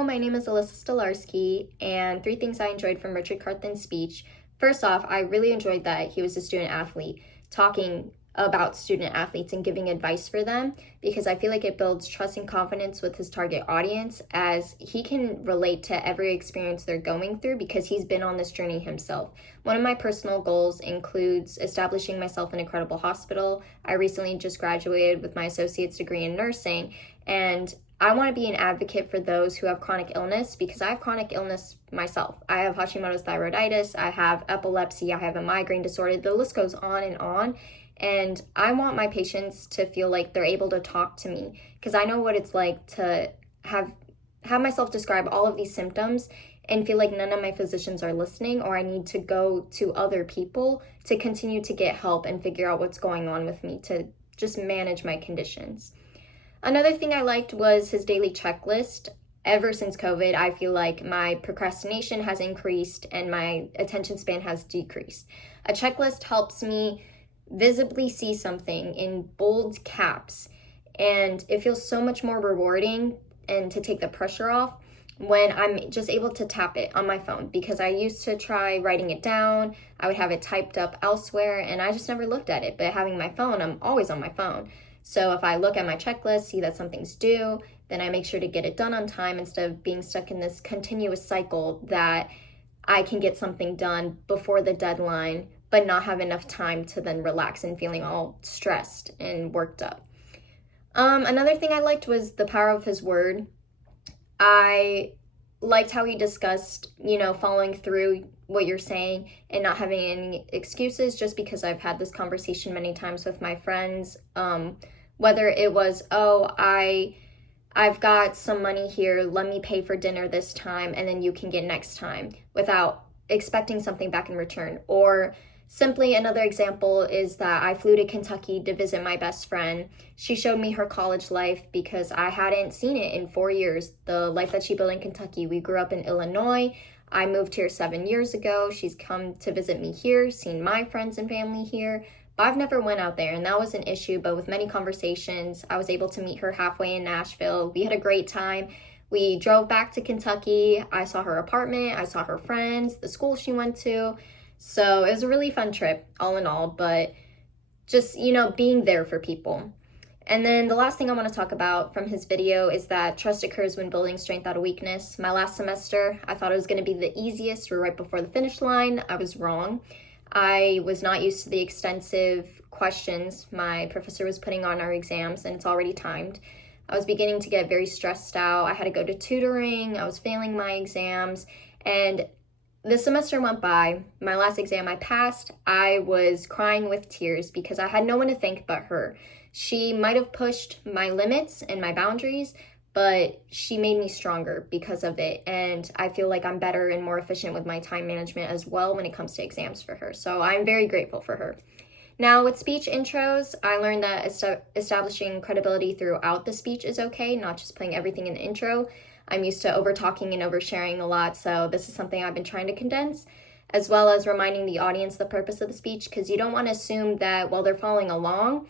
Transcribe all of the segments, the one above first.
Hello, my name is Alyssa Stolarsky, and 3 things I enjoyed from Richard Carthan's speech. First off, I really enjoyed that he was a student athlete, talking about student athletes and giving advice for them, because I feel like it builds trust and confidence with his target audience, as he can relate to every experience they're going through because he's been on this journey himself. One of my personal goals includes establishing myself in a credible hospital. I recently just graduated with my associate's degree in nursing, and I want to be an advocate for those who have chronic illness because I have chronic illness myself. I have Hashimoto's thyroiditis, I have epilepsy, I have a migraine disorder. The list goes on and on. And I want my patients to feel like they're able to talk to me because I know what it's like to have myself describe all of these symptoms and feel like none of my physicians are listening, or I need to go to other people to continue to get help and figure out what's going on with me to just manage my conditions. Another thing I liked was his daily checklist. Ever since COVID, I feel like my procrastination has increased and my attention span has decreased. A checklist helps me visibly see something in bold caps, and it feels so much more rewarding and to take the pressure off when I'm just able to tap it on my phone, because I used to try writing it down. I would have it typed up elsewhere and I just never looked at it. But having my phone, I'm always on my phone. So if I look at my checklist, see that something's due, then I make sure to get it done on time instead of being stuck in this continuous cycle that I can get something done before the deadline but not have enough time to then relax and feeling all stressed and worked up. Another thing I liked was the power of his word. I liked how he discussed, following through what you're saying and not having any excuses, just because I've had this conversation many times with my friends, whether it was, I've got some money here, let me pay for dinner this time and then you can get next time, without expecting something back in return. Or simply another example is that I flew to Kentucky to visit my best friend. She showed me her college life because I hadn't seen it in 4 years, the life that she built in Kentucky. We grew up in Illinois. I moved here 7 years ago. She's come to visit me here, seen my friends and family here, but I've never went out there, and that was an issue. But with many conversations, I was able to meet her halfway in Nashville. We had a great time. We drove back to Kentucky. I saw her apartment. I saw her friends, the school she went to. So it was a really fun trip, all in all, but just, being there for people. And then the last thing I want to talk about from his video is that trust occurs when building strength out of weakness. My last semester, I thought it was going to be the easiest. We're right before the finish line. I was wrong. I was not used to the extensive questions my professor was putting on our exams, and it's already timed. I was beginning to get very stressed out. I had to go to tutoring. I was failing my exams, and the semester went by. My last exam I passed. I was crying with tears because I had no one to thank but her. She might have pushed my limits and my boundaries, but she made me stronger because of it. And I feel like I'm better and more efficient with my time management as well when it comes to exams for her. So I'm very grateful for her. Now, with speech intros, I learned that establishing credibility throughout the speech is okay, not just playing everything in the intro. I'm used to over-talking and oversharing a lot, so this is something I've been trying to condense, as well as reminding the audience the purpose of the speech, because you don't want to assume that while they're following along,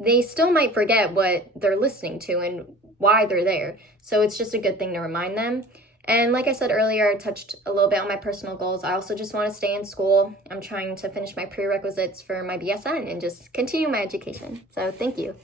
they still might forget what they're listening to and why they're there. So it's just a good thing to remind them. And like I said earlier, I touched a little bit on my personal goals. I also just want to stay in school. I'm trying to finish my prerequisites for my BSN and just continue my education. So thank you.